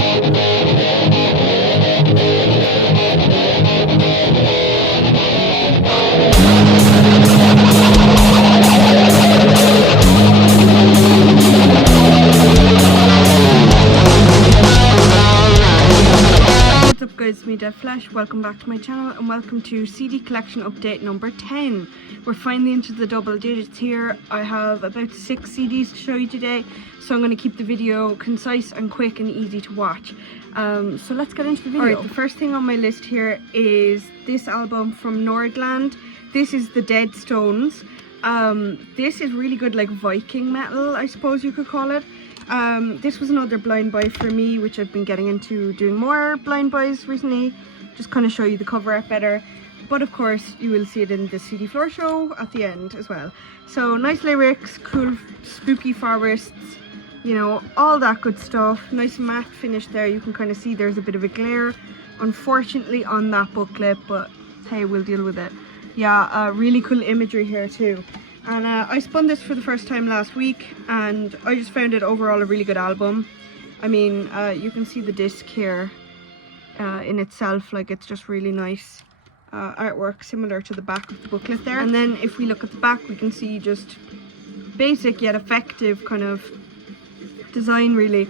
What's up guys, it's me DevFlash. Welcome back to my channel and welcome to CD collection update number 10. We're finally into the double digits here. I have about 6 CDs to show you today, so I'm going to keep the video concise and quick and easy to watch. So let's get into the video. Alright, the first thing on my list here is this album from Nordland. This is the Dead Stones. This is really good, like Viking metal, I suppose you could call it. This was another blind buy for me, which I've been getting into doing more blind buys recently, just kind of show you the cover art better. But of course you will see it in the CD floor show at the end as well. So nice lyrics, cool spooky forests, you know, all that good stuff. Nice matte finish there. You can kind of see there's a bit of a glare unfortunately on that booklet, but hey, we'll deal with it. Yeah, really cool imagery here too. And I spun this for the first time last week and I just found it overall a really good album. I mean, you can see the disc here in itself, like it's just really nice artwork similar to the back of the booklet there. And then if we look at the back, we can see just basic yet effective kind of design really.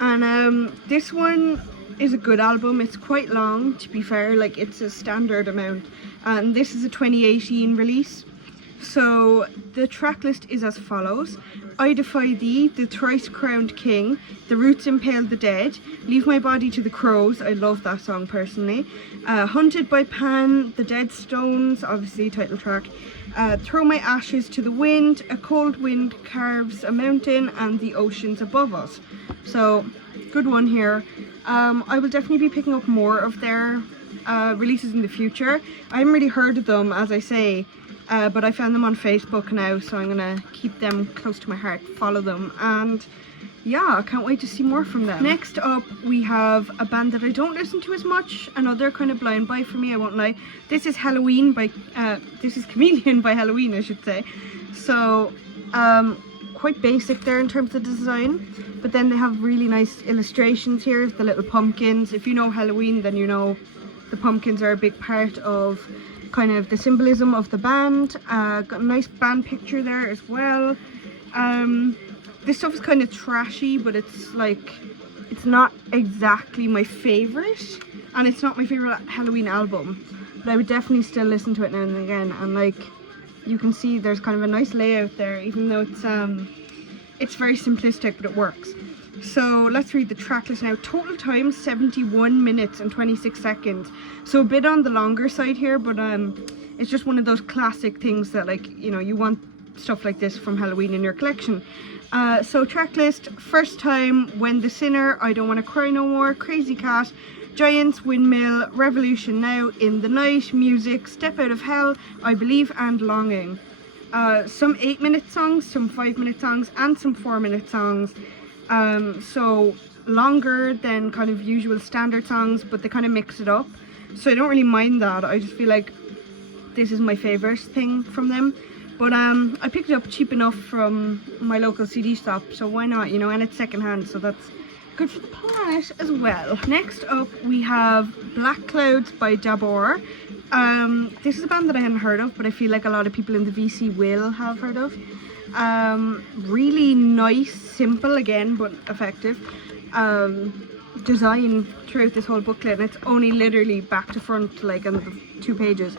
And this one is a good album. It's quite long, to be fair, like it's a standard amount. And this is a 2018 release. So the track list is as follows: I Defy Thee, The Thrice Crowned King, The Roots Impale the Dead, Leave My Body to the Crows, I love that song personally, Hunted by Pan, The Dead Stones, obviously title track, Throw My Ashes to the Wind, A Cold Wind Carves a Mountain, and The Oceans Above Us. So good one here. I will definitely be picking up more of their releases in the future. I haven't really heard of them, as I say, but I found them on Facebook now, so I'm gonna keep them close to my heart, follow them, and yeah, I can't wait to see more from them. Next up we have a band that I don't listen to as much, another kind of blind buy for me, I won't lie. This is Halloween by this is Chameleon by Halloween, I should say. So quite basic there in terms of design, but then they have really nice illustrations here, the little pumpkins. If you know Halloween, then you know the pumpkins are a big part of kind of the symbolism of the band. Got a nice band picture there as well. This stuff is kind of trashy, but it's like, it's not exactly my favorite, and it's not my favorite Halloween album, but I would definitely still listen to it now and again. And like you can see, there's kind of a nice layout there, even though it's very simplistic, but it works. So let's read the track list now. Total time 71 minutes and 26 seconds. So a bit on the longer side here, but it's just one of those classic things that, like, you know, you want stuff like this from Halloween in your collection. So track list: First Time, When the Sinner, I Don't Want to Cry No More, Crazy Cat, Giants, Windmill, Revolution Now, In the Night, Music, Step Out of Hell, I Believe, and Longing. Some 8-minute songs, some 5-minute songs, and some 4-minute songs. So longer than kind of usual standard songs, but they kind of mix it up, so I don't really mind that. I just feel like this is my favorite thing from them. But I picked it up cheap enough from my local CD shop, so why not, you know, and it's secondhand, so that's good for the planet as well. Next up we have Black Clouds by Dabor. This is a band that I hadn't heard of, but I feel like a lot of people in the VC will have heard of. Really nice, simple again, but effective design throughout this whole booklet, and it's only literally back to front, like on the 2 pages.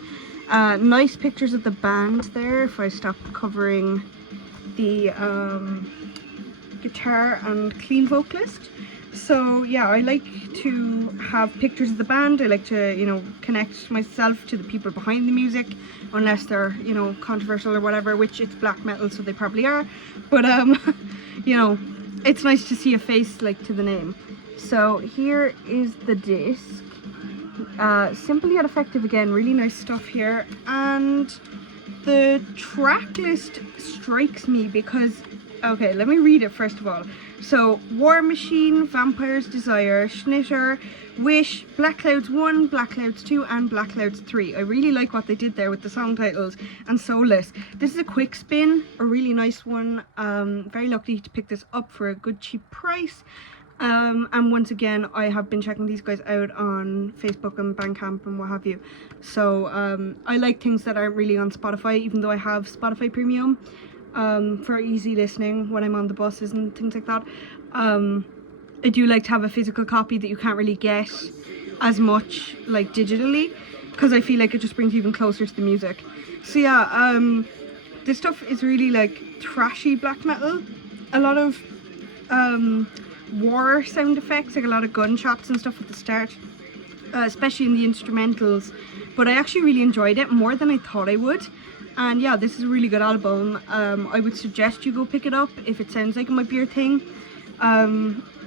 Nice pictures of the band there, if I stop covering the guitar and clean vocalist. So yeah, I like to have pictures of the band. I like to, you know, connect myself to the people behind the music, unless they're, you know, controversial or whatever, which it's black metal, so they probably are. But you know, it's nice to see a face like to the name. So here is the disc. Simple yet effective again, really nice stuff here. And the track list strikes me because, okay, let me read it first of all. So, War Machine, Vampire's Desire, Schnitter, Wish, Black Clouds 1, Black Clouds 2, and Black Clouds 3. I really like what they did there with the song titles and Soulless. This is a quick spin, a really nice one. Very lucky to pick this up for a good cheap price. And once again, I have been checking these guys out on Facebook and Bandcamp and what have you. So I like things that aren't really on Spotify, even though I have Spotify Premium for easy listening when I'm on the buses and things like that. I do like to have a physical copy that you can't really get as much like digitally, because I feel like it just brings you even closer to the music. So yeah, this stuff is really like thrashy black metal. A lot of war sound effects, like a lot of gunshots and stuff at the start, especially in the instrumentals. But I actually really enjoyed it more than I thought I would. And yeah, this is a really good album. I would suggest you go pick it up if it sounds like it might be your thing.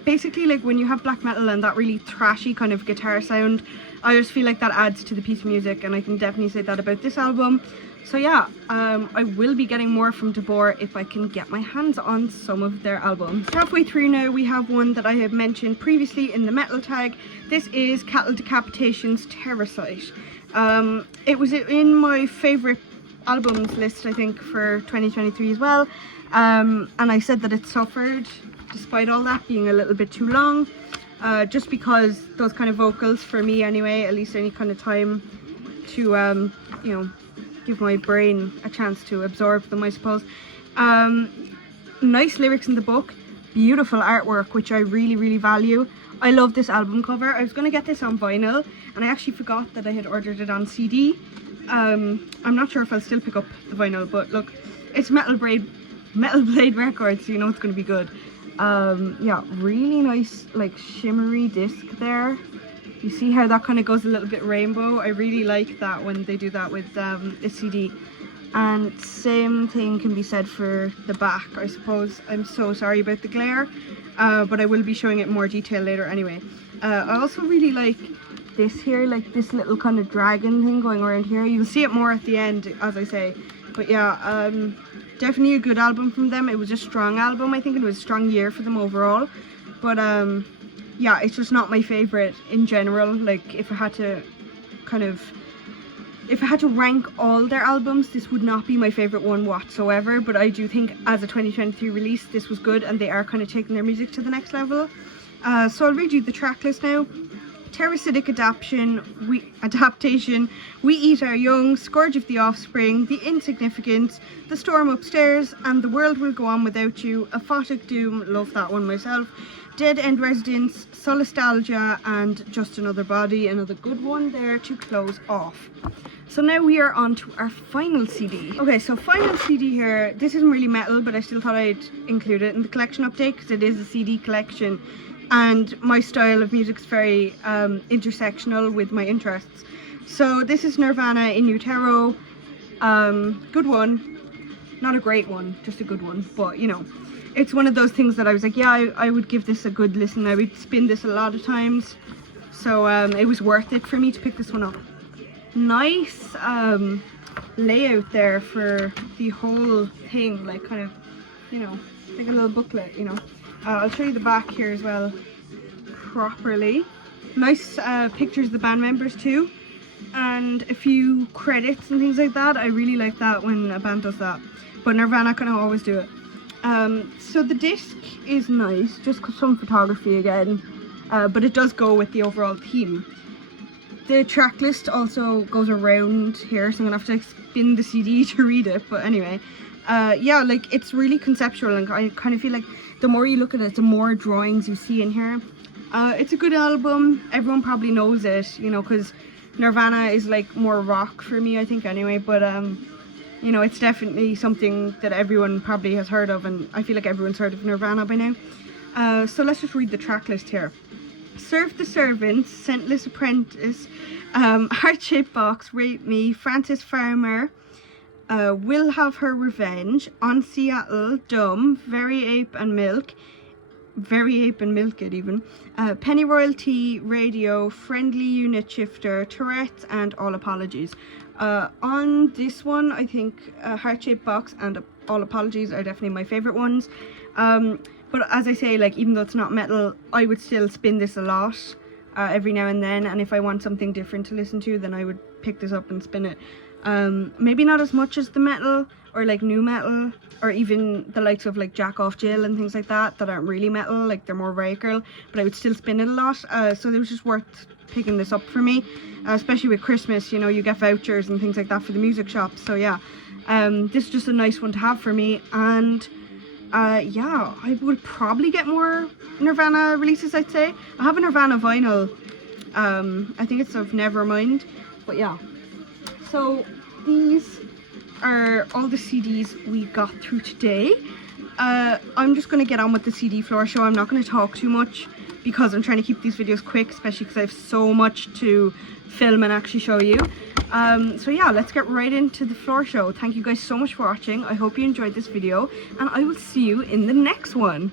Basically, like when you have black metal and that really thrashy kind of guitar sound, I just feel like that adds to the piece of music, and I can definitely say that about this album. So yeah, I will be getting more from Debor if I can get my hands on some of their albums. Halfway through now, we have one that I have mentioned previously in the metal tag. This is Cattle Decapitation's Terrorcite. It was in my favourite albums list, I think, for 2023 as well. And I said that it suffered, despite all that being a little bit too long. Just because those kind of vocals, for me anyway, at least any kind of time to, you know, give my brain a chance to absorb them, I suppose. Nice lyrics in the book, beautiful artwork, which I really value. I love this album cover. I was going to get this on vinyl, and I actually forgot that I had ordered it on CD. I'm not sure if I'll still pick up the vinyl, but look, it's Metal Blade Records, so you know it's going to be good. Yeah, really nice, like, shimmery disc there. You see how that kind of goes a little bit rainbow? I really like that when they do that with a CD. And same thing can be said for the back, I suppose. I'm so sorry about the glare, but I will be showing it in more detail later anyway. I also really like this here, like this little kind of dragon thing going around here. You'll see it more at the end, as I say. But yeah, definitely a good album from them. It was a strong album, I think, and it was a strong year for them overall. But yeah, it's just not my favourite in general. Like, if I had to rank all their albums, this would not be my favourite one whatsoever. But I do think as a 2023 release, this was good, and they are kind of taking their music to the next level. So I'll read you the track list now. Terrorcite Adaptation, We Eat Our Young, Scourge of the Offspring, The Insignificant, The Storm Upstairs, and The World Will Go On Without You, Aphotic Doom, love that one myself, Dead End Residence, Solastalgia, and Just Another Body, another good one there to close off. So now we are on to our final CD. Okay, so final CD here. This isn't really metal, but I still thought I'd include it in the collection update because it is a CD collection. And my style of music is very intersectional with my interests. So this is Nirvana In Utero. Good one. Not a great one, just a good one. But, you know, it's one of those things that I was like, yeah, I would give this a good listen. I would spin this a lot of times. So it was worth it for me to pick this one up. Nice layout there for the whole thing. Like, kind of, you know, like a little booklet, you know. I'll show you the back here as well properly. Nice pictures of the band members too, and a few credits and things like that. I really like that when a band does that, but Nirvana kind of always do it. So the disc is nice, just some photography again, but it does go with the overall theme. The track list also goes around here, so I'm gonna have to like spin the CD to read it, but anyway. Yeah, like, it's really conceptual, and I kind of feel like the more you look at it, the more drawings you see in here. It's a good album. Everyone probably knows it, you know, because Nirvana is like more rock for me, I think, anyway. But you know, it's definitely something that everyone probably has heard of, and I feel like everyone's heard of Nirvana by now. So let's just read the track list here. Serve the Servants, Scentless Apprentice, Heart-Shaped Box, Rape Me, Francis Farmer, Will Have Her Revenge, On Seattle, Dumb, Very Ape and Milk it even, Penny Royalty, Radio, Friendly Unit Shifter, Tourette's, and All Apologies. On this one, I think Heart-Shaped Box and All Apologies are definitely my favourite ones. But as I say, like, even though it's not metal, I would still spin this a lot every now and then, and if I want something different to listen to, then I would pick this up and spin it. Maybe not as much as the metal or like new metal, or even the likes of like Jack Off Jill and things like that aren't really metal, like they're more riot girl, but I would still spin it a lot. So it was just worth picking this up for me, especially with Christmas, you know, you get vouchers and things like that for the music shop. So yeah, this is just a nice one to have for me. And yeah, I would probably get more Nirvana releases, I'd say. I have a Nirvana vinyl, I think it's of Nevermind, but yeah. So these are all the CDs we got through today. I'm just going to get on with the CD floor show. I'm not going to talk too much because I'm trying to keep these videos quick, especially because I have so much to film and actually show you. So yeah, let's get right into the floor show. Thank you guys so much for watching. I hope you enjoyed this video, and I will see you in the next one.